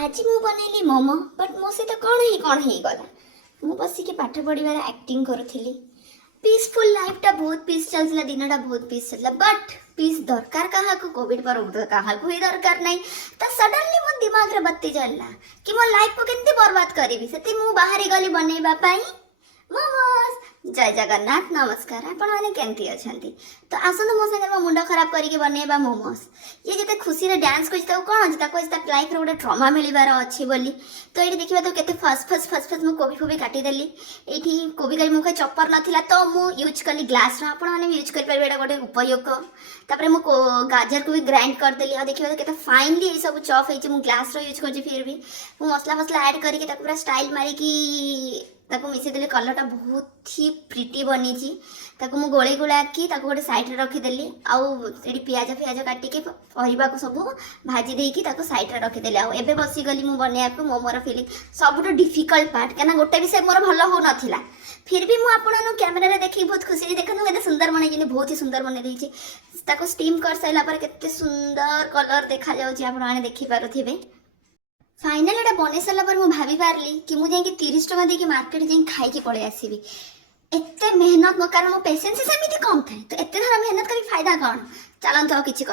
आज मु बनैली मोमो बट मो सहित कौन ही गला मु बसिक पाठ पढ़ार एक्टिंग करुली पीसफुल लाइफटा बहुत पीस चलता दिनटा बहुत पीस चलता बट पीस दरकार क्या कोविड पर क्या ही दरकार नहीं तो सडनली मो दिमाग रे बत्ती चलला कि मो लाइफ को केमती बर्बाद करी से मु बाहरी गली बनैबा मोमोज। जय जगन्नाथ नमस्कार आपण मैंने केमती अच्छा तो आसतु मो संगे मुंड खराब करके बनैबा मोमोज ये जिते खुशी रे डांस कर कौन अच्छी लाइफ गोटे ट्रमा मिलबार अच्छी बोली तो ये देखा तो केते फस मु कोबी फोबी काटिदेली ये कोबी करी मुखे चपर नाला तो मु यूज कली ग्लास आपण मैंने यूज करेंगे एटा गोटे उपयोग तापर मु गाजर को भी ग्राइंड करदेली और देखिए केते फाइनली ये सब चॉप हो ग्लास यूज कर फिर भी मु मसला मसला ऐड करके पूरा स्टाइल मारिकी मिसेदेली कलरटा बहुत ही प्रिटी बनी मु गोले गोलाकी गोटे सैड्रे रखीदेली आउे पियाज फियाज काटिकी परिवा को सब भाजी देकी सैड्रे रखीदेली आबे बसीगली मु बनैया मोमोर फिलिंग सब डिफिकल्ट पार्ट क्या गोटे भी से मोर भल हो नाला फिर भी मुझे कैमेरा देखी बहुत खुशी देखो के सुंदर बन बहुत ही सुंदर बन स्टीम कर सारापर के सुंदर कलर देखा जाने देखिपे फाइनाल एटा बन सारा पर मुझे भाभी पार्ली कि मुझे 30 टका देके मार्केट जाई खाई पलि आसबि एते मेहनत कारण मो पेशेंस सेमती कम थाए तो एते सारा मेहनत कर फायदा कौन चलते कि